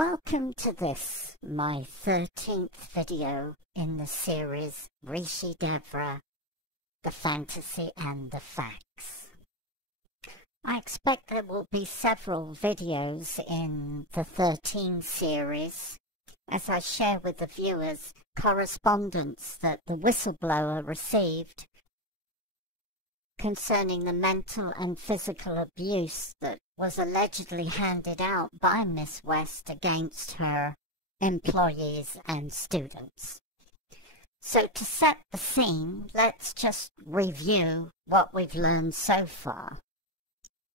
Welcome to this, my 13th video in the series Rishi Devra, The Fantasy and the Facts. I expect there will be several videos in the 13 series as I share with the viewers correspondence that the whistleblower received concerning the mental and physical abuse that was allegedly handed out by Miss West against her employees and students. So to set the scene, let's just review what we've learned so far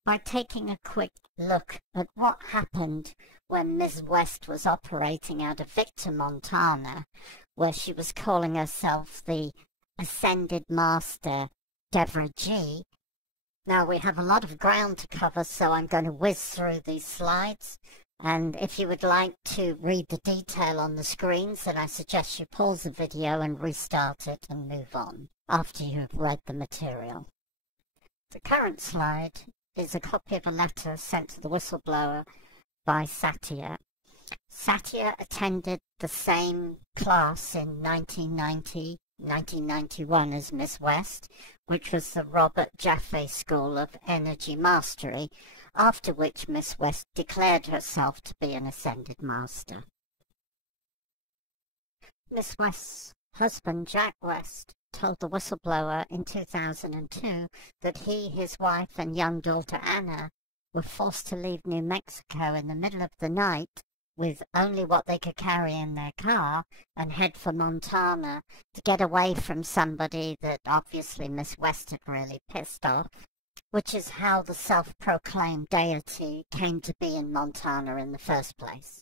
by taking a quick look at what happened when Miss West was operating out of Victor, Montana, where she was calling herself the Ascended Master Devra G. Now we have a lot of ground to cover, so I'm going to whiz through these slides, and if you would like to read the detail on the screens, then I suggest you pause the video and restart it and move on after you've read the material. The current slide is a copy of a letter sent to the whistleblower by Satya. Satya attended the same class in 1991 as Miss West, which was the Robert Jaffe School of Energy Mastery, after which Miss West declared herself to be an Ascended Master. Miss West's husband, Jack West, told the whistleblower in 2002 that he, his wife, and young daughter Anna were forced to leave New Mexico in the middle of the night with only what they could carry in their car and head for Montana to get away from somebody that obviously Miss West had really pissed off, which is how the self-proclaimed deity came to be in Montana in the first place.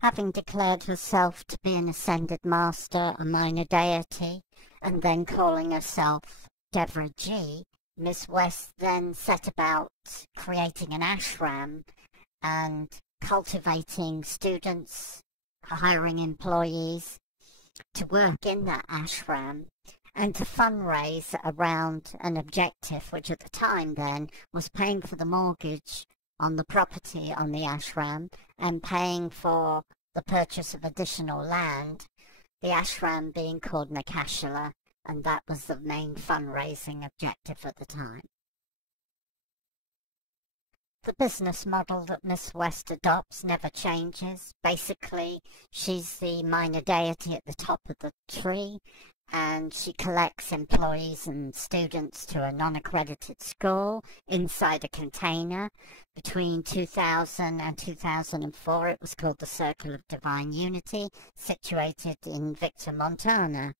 Having declared herself to be an Ascended Master, a minor deity, and then calling herself Devra G, Miss West then set about creating an ashram and cultivating students, hiring employees to work in that ashram, and to fundraise around an objective, which at the time then was paying for the mortgage on the property on the ashram and paying for the purchase of additional land, the ashram being called Nakashala, and that was the main fundraising objective at the time. The business model that Miss West adopts never changes. Basically, she's the minor deity at the top of the tree, and she collects employees and students to a non-accredited school inside a container. Between 2000 and 2004, it was called the Circle of Divine Unity, situated in Victor, Montana.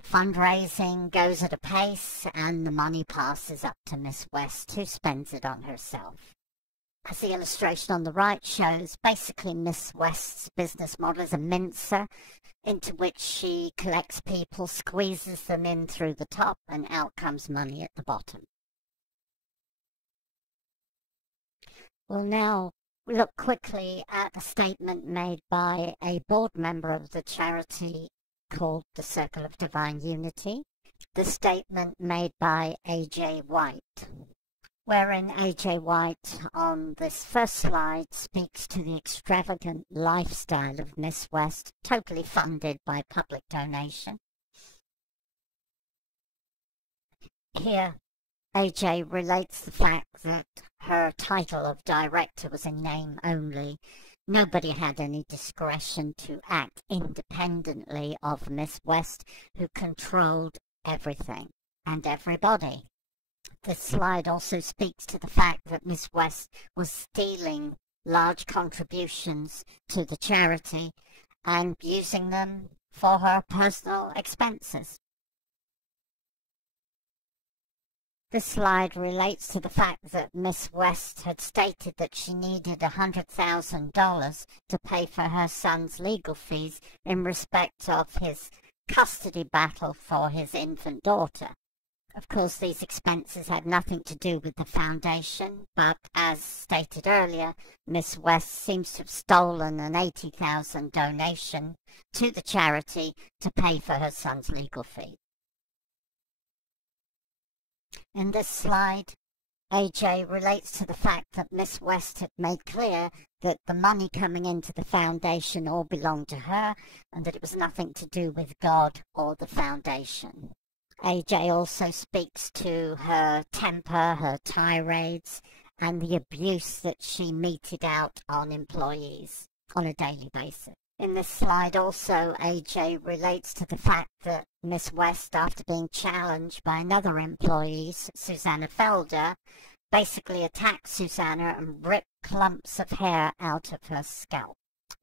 Fundraising goes at a pace, and the money passes up to Miss West, who spends it on herself. As the illustration on the right shows, basically Miss West's business model is a mincer into which she collects people, squeezes them in through the top, and out comes money at the bottom. We'll now look quickly at a statement made by a board member of the charity called the Circle of Divine Unity, the statement made by A.J. White, wherein A.J. White on this first slide speaks to the extravagant lifestyle of Miss West, totally funded by public donation. Here, A.J. relates the fact that her title of director was in name only. Nobody had any discretion to act independently of Miss West, who controlled everything and everybody. This slide also speaks to the fact that Miss West was stealing large contributions to the charity and using them for her personal expenses. This slide relates to the fact that Miss West had stated that she needed $100,000 to pay for her son's legal fees in respect of his custody battle for his infant daughter. Of course, these expenses had nothing to do with the foundation, but as stated earlier, Miss West seems to have stolen an $80,000 donation to the charity to pay for her son's legal fees. In this slide, AJ relates to the fact that Miss West had made clear that the money coming into the foundation all belonged to her and that it was nothing to do with God or the foundation. AJ also speaks to her temper, her tirades, and the abuse that she meted out on employees on a daily basis. In this slide also, AJ relates to the fact that Miss West, after being challenged by another employee, Susanna Felder, basically attacked Susanna and ripped clumps of hair out of her scalp.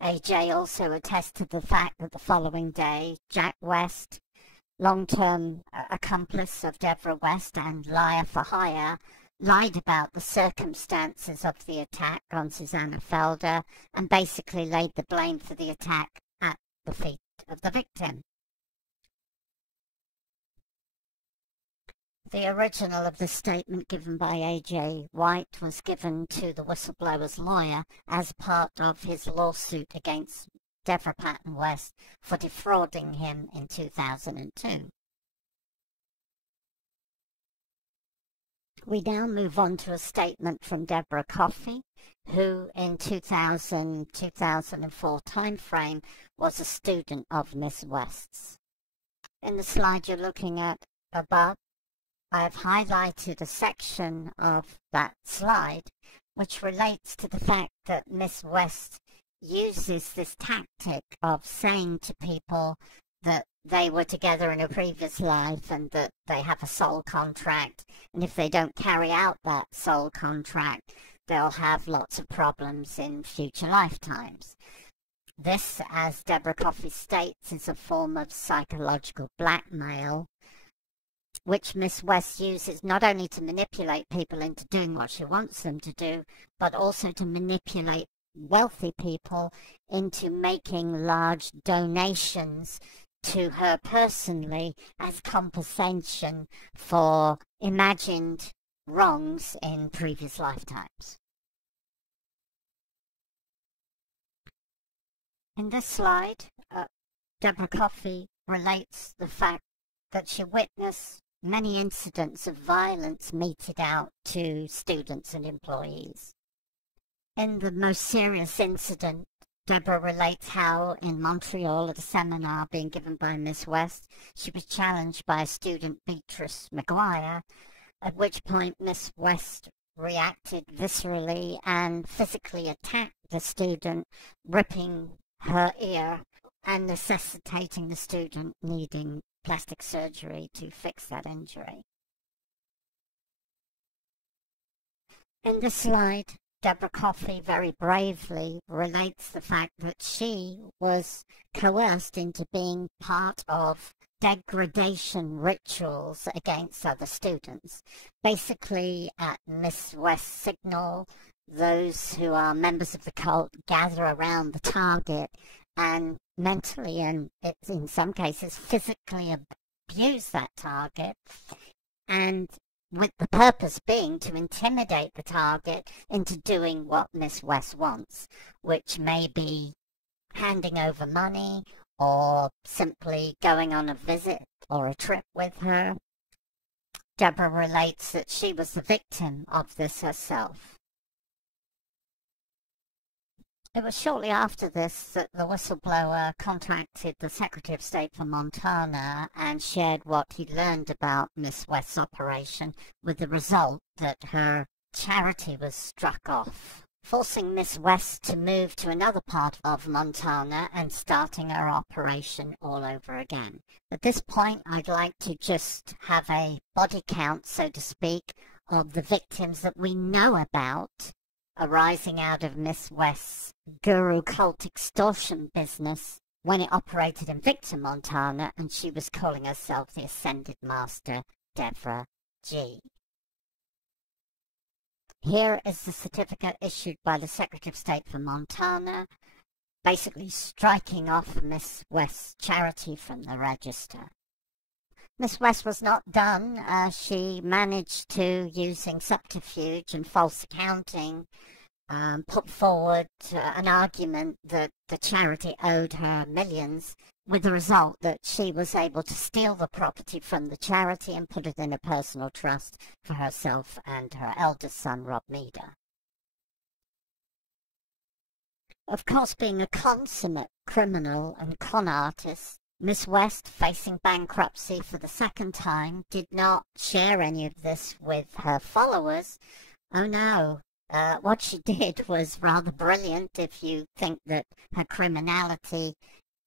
AJ also attests to the fact that the following day, Jack West, long-term accomplice of Devra West and liar for hire, lied about the circumstances of the attack on Susanna Felder and basically laid the blame for the attack at the feet of the victim. The original of the statement given by A.J. White was given to the whistleblower's lawyer as part of his lawsuit against Devra Patton West for defrauding him in 2002. We now move on to a statement from Deborah Coffey, who in 2000-2004 timeframe was a student of Miss West's. In the slide you're looking at above, I have highlighted a section of that slide which relates to the fact that Miss West uses this tactic of saying to people that they were together in a previous life and that they have a soul contract, and if they don't carry out that soul contract, they'll have lots of problems in future lifetimes. This, as Deborah Coffey states, is a form of psychological blackmail, which Miss West uses not only to manipulate people into doing what she wants them to do, but also to manipulate wealthy people into making large donations to her personally as compensation for imagined wrongs in previous lifetimes. In this slide, Deborah Coffey relates the fact that she witnessed many incidents of violence meted out to students and employees. In the most serious incident, Deborah relates how in Montreal at a seminar being given by Miss West, she was challenged by a student, Beatrice McGuire, at which point Miss West reacted viscerally and physically attacked the student, ripping her ear and necessitating the student needing plastic surgery to fix that injury. In this slide, Deborah Coffey very bravely relates the fact that she was coerced into being part of degradation rituals against other students. Basically, at Miss West's signal, those who are members of the cult gather around the target and mentally and in some cases physically abuse that target, and with the purpose being to intimidate the target into doing what Miss West wants, which may be handing over money or simply going on a visit or a trip with her. Deborah relates that she was the victim of this herself. It was shortly after this that the whistleblower contacted the Secretary of State for Montana and shared what he learned about Miss West's operation, with the result that her charity was struck off, forcing Miss West to move to another part of Montana and starting her operation all over again. At this point, I'd like to just have a body count, so to speak, of the victims that we know about arising out of Miss West's guru cult extortion business when it operated in Victor, Montana, and she was calling herself the Ascended Master, Devra G. Here is the certificate issued by the Secretary of State for Montana, basically striking off Miss West's charity from the register. Miss West was not done. She managed to, using subterfuge and false accounting, put forward an argument that the charity owed her millions, with the result that she was able to steal the property from the charity and put it in a personal trust for herself and her eldest son, Rob Meader. Of course, being a consummate criminal and con artist, Miss West, facing bankruptcy for the second time, did not share any of this with her followers. Oh no, what she did was rather brilliant if you think that her criminality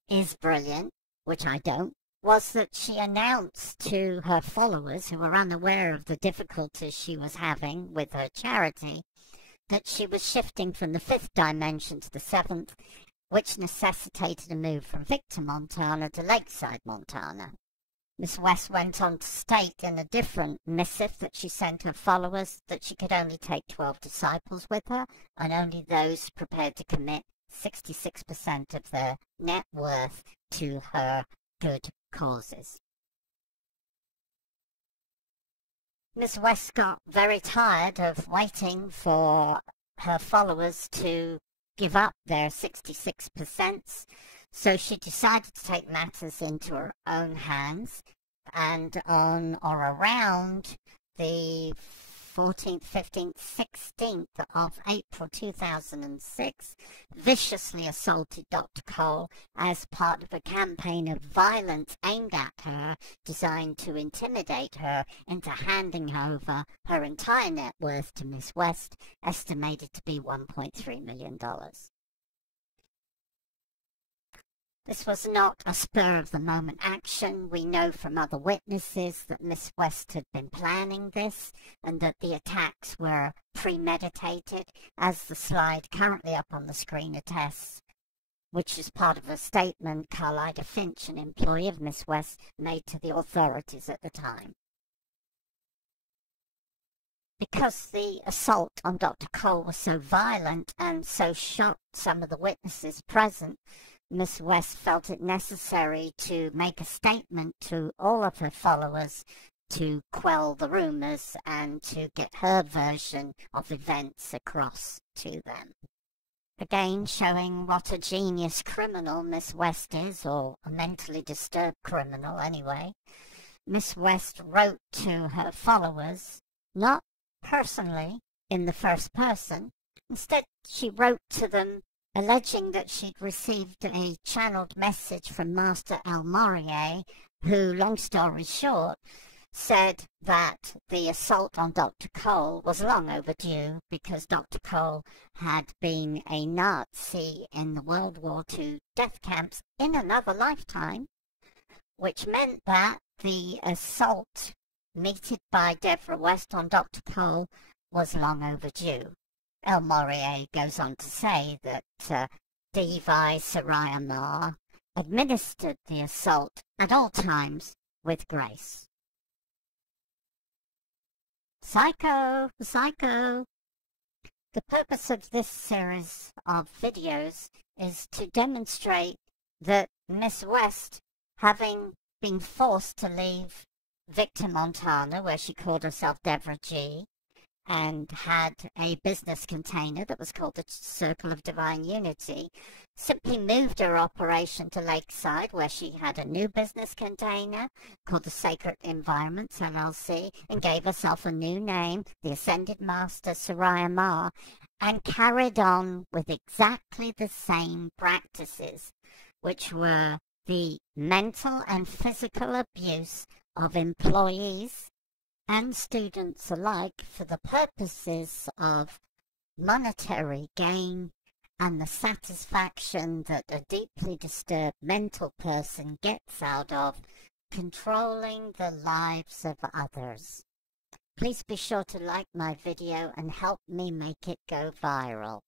is brilliant, which I don't, was that she announced to her followers, who were unaware of the difficulties she was having with her charity, that she was shifting from the fifth dimension to the seventh, which necessitated a move from Victor, Montana to Lakeside, Montana. Miss West went on to state in a different missive that she sent her followers that she could only take 12 disciples with her, and only those prepared to commit 66% of their net worth to her good causes. Miss West got very tired of waiting for her followers to give up their 66%, so she decided to take matters into her own hands, and on or around the 14th, 15th, 16th of April 2006, viciously assaulted Dr. Cole as part of a campaign of violence aimed at her, designed to intimidate her into handing over her entire net worth to Miss West, estimated to be $1.3 million. This was not a spur-of-the-moment action. We know from other witnesses that Miss West had been planning this and that the attacks were premeditated, as the slide currently up on the screen attests, which is part of a statement Carlida Finch, an employee of Miss West, made to the authorities at the time. Because the assault on Dr. Cole was so violent and so shocked some of the witnesses present, Miss West felt it necessary to make a statement to all of her followers to quell the rumors and to get her version of events across to them. Again, showing what a genius criminal Miss West is, or a mentally disturbed criminal anyway, Miss West wrote to her followers, not personally in the first person. Instead, she wrote to them alleging that she'd received a channeled message from Master El Morier, who, long story short, said that the assault on Dr. Cole was long overdue because Dr. Cole had been a Nazi in the World War II death camps in another lifetime, which meant that the assault meted by Devra West on Dr. Cole was long overdue. El Morier goes on to say that Devi Saraya Ma administered the assault at all times with grace. Psycho! Psycho! The purpose of this series of videos is to demonstrate that Miss West, having been forced to leave Victor, Montana, where she called herself Devra G., and had a business container that was called the Circle of Divine Unity, simply moved her operation to Lakeside, where she had a new business container called the Sacred Environments LLC, and gave herself a new name, the Ascended Master Saraya Ma, and carried on with exactly the same practices, which were the mental and physical abuse of employees and students alike for the purposes of monetary gain and the satisfaction that a deeply disturbed mental person gets out of controlling the lives of others. Please be sure to like my video and help me make it go viral.